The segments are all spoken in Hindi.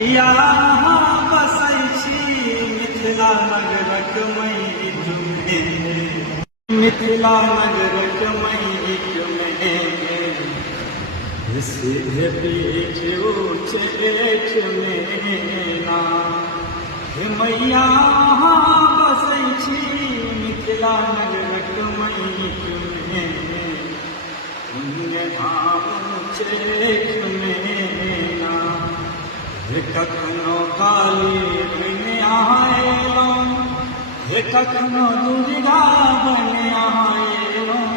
यहाँ बसै छी मिथिला नगरक मैट में, मिथिला नगरक मैट में सीधे पीठ ऊँच एठ में ना हे मैया यहाँ बसै छी मिथिला नगरक मैट में पुण्य धाम ऊँच एठ में ना हे कखनो काली बन आयलौं, हे कखनो दुर्गा बन आयलौं,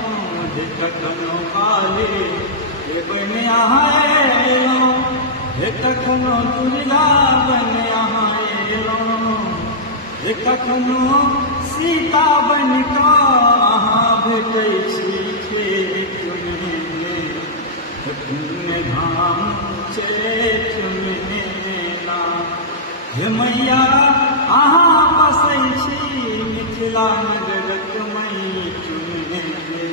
हे कखनो काली बन आयलौं, हे कखनो दुर्गा बन आयलौं, हे कखनो सीता बन कऽ अहाँ भेटै छी खेत में, पुण्य धाम चेत में ना हे मैया अहाँ बसै छी मिथिला नगरक मैट में,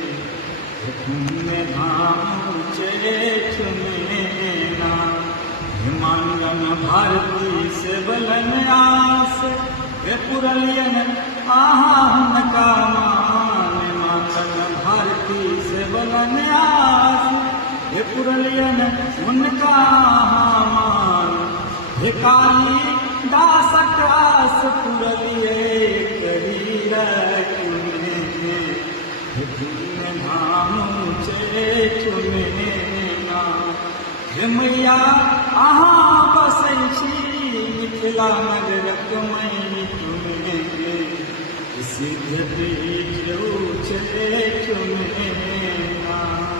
पुण्य धाम चेत में ना हे मांगन भारती से बलन आस, हे पुरलियन अहाँ हुनका मान, मांगन भारती से बलन आस, हे पुरलियन उनका मान, हे काली दासक आस पुरलिए कही रखने, हे पुण्य धाम चेत में ना हे मैया अहाँ बसै छी मिथिला नगरक मैट में, सिद्ध पीठ ऊँच एठ में ना।